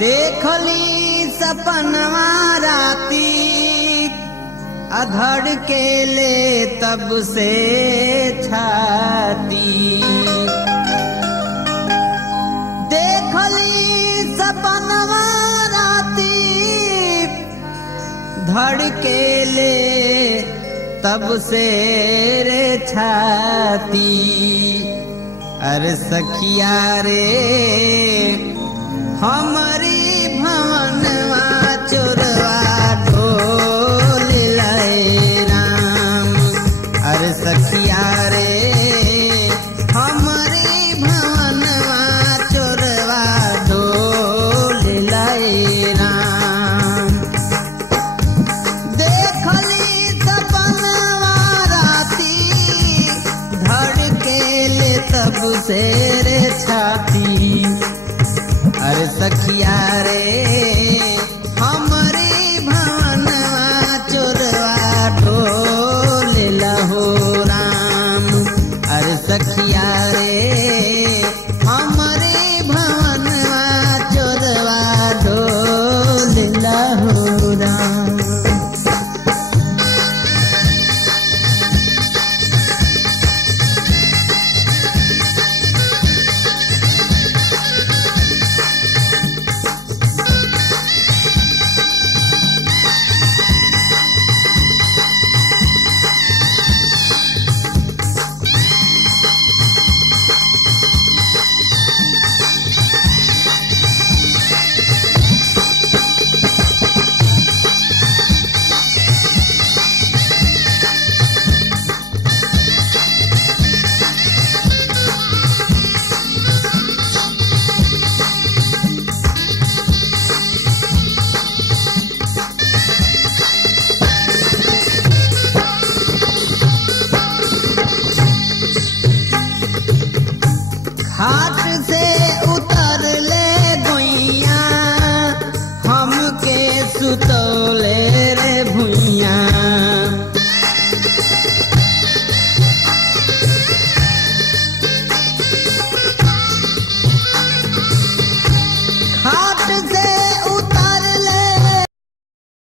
देखली सपनवा राती अधड़ के ले तब से छाती। देखली सपनवा राती धड़ के ले तब से रे छाती। अरे सखिया रे हमारी भवनवा चोरवा ढोल लाए राम। अरे सखिया रे हमारी भवनवा चोरवा ढोल लाए राम। देखली सपनवा राती धड़केले तब से रे छाती। अरे सखिया रे हमारी भवनवा चोरवा ढोल लहो राम। अरे सखिया रे हमारी भवनवा चोरवा ढोल लहो राम।